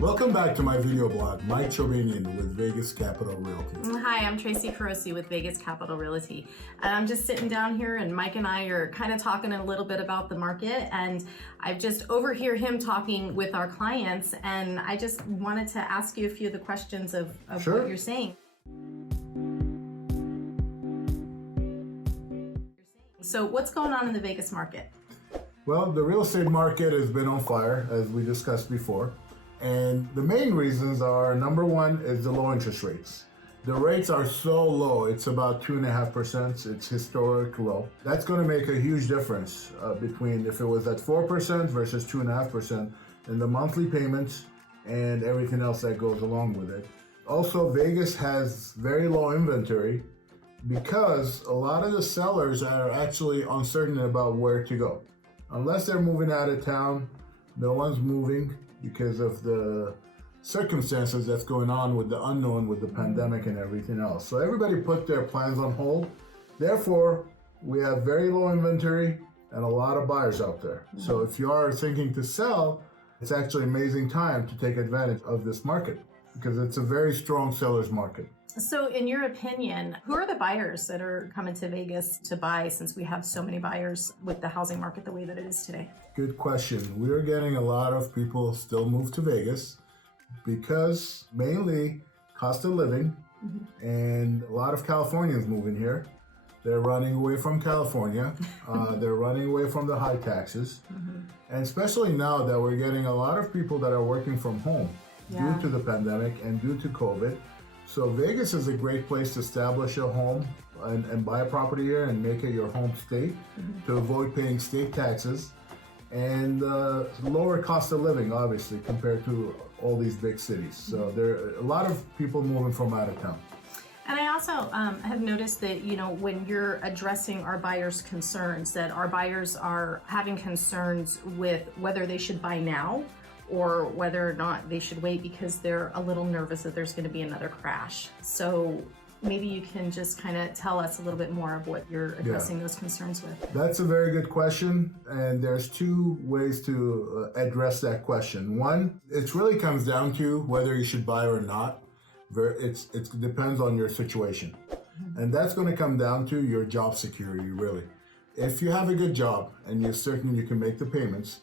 Welcome back to my video blog, Mike Chobanian with Vegas Capital Realty. Hi, I'm Tracy Carosi with Vegas Capital Realty. And I'm just sitting down here and Mike and I are kind of talking a little bit about the market, and I've just overhear him talking with our clients, and I just wanted to ask you a few of the questions of Sure. what you're saying. So what's going on in the Vegas market? Well, the real estate market has been on fire, as we discussed before. And the main reasons are, number one is the low interest rates. The rates are so low, it's about 2.5%. It's historic low. That's going to make a huge difference between if it was at 4% versus 2.5% in the monthly payments and everything else that goes along with it. Also, Vegas has very low inventory because a lot of the sellers are actually uncertain about where to go. Unless they're moving out of town, no one's moving because of the circumstances that's going on with the unknown with the pandemic and everything else. So everybody put their plans on hold. Therefore, we have very low inventory and a lot of buyers out there. So if you are thinking to sell, it's actually an amazing time to take advantage of this market because it's a very strong seller's market. So in your opinion, who are the buyers that are coming to Vegas to buy, since we have so many buyers with the housing market the way that it is today? Good question. We're getting a lot of people still move to Vegas because mainly cost of living, and a lot of Californians moving here. They're running away from California. They're running away from the high taxes. And especially now that we're getting a lot of people that are working from home due to the pandemic and due to COVID. So Vegas is a great place to establish a home and buy a property here and make it your home state to avoid paying state taxes and lower cost of living, obviously, compared to all these big cities. So there are a lot of people moving from out of town. And I also have noticed that, when you're addressing our buyers' concerns, that our buyers are having concerns with whether they should buy now or whether or not they should wait because they're a little nervous that there's going to be another crash. So maybe you can just kind of tell us a little bit more of what you're addressing those concerns with. That's a very good question, and there's two ways to address that question. One, it really comes down to whether you should buy or not. It depends on your situation. And that's going to come down to your job security, really. If you have a good job and you're certain you can make the payments,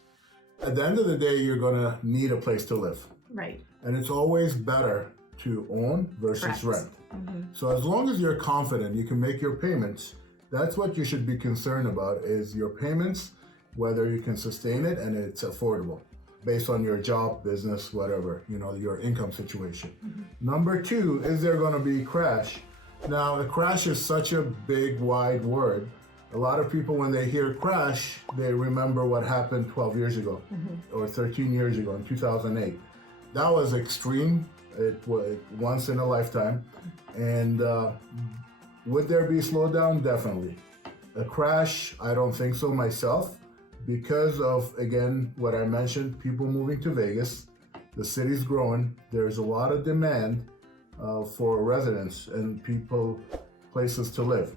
at the end of the day, you're going to need a place to live. Right. And it's always better to own versus rent. So as long as you're confident you can make your payments, that's what you should be concerned about, is your payments, whether you can sustain it and it's affordable based on your job, business, whatever, your income situation. Number two, is there going to be a crash? Now, a crash is such a big, wide word. A lot of people, when they hear crash, they remember what happened 12 years ago or 13 years ago in 2008. That was extreme. It was once in a lifetime. And would there be a slowdown? Definitely. A crash, I don't think so myself, because of, again, what I mentioned, people moving to Vegas. The city's growing. There's a lot of demand for residents and places to live.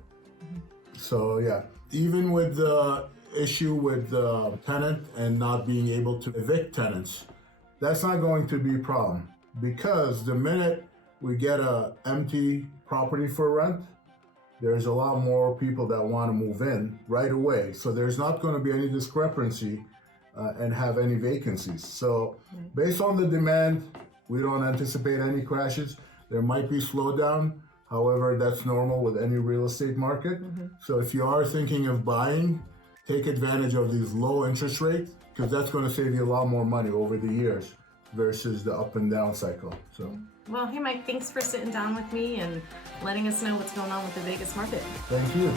So yeah, even with the issue with the tenant and not being able to evict tenants, that's not going to be a problem, because the minute we get a empty property for rent, there's a lot more people that want to move in right away. So there's not going to be any discrepancy and have any vacancies. So based on the demand, we don't anticipate any crashes. There might be slowdown. However, that's normal with any real estate market. So if you are thinking of buying, take advantage of these low interest rates, because that's going to save you a lot more money over the years versus the up and down cycle. So, well, hey Mike, thanks for sitting down with me and letting us know what's going on with the Vegas market. Thank you.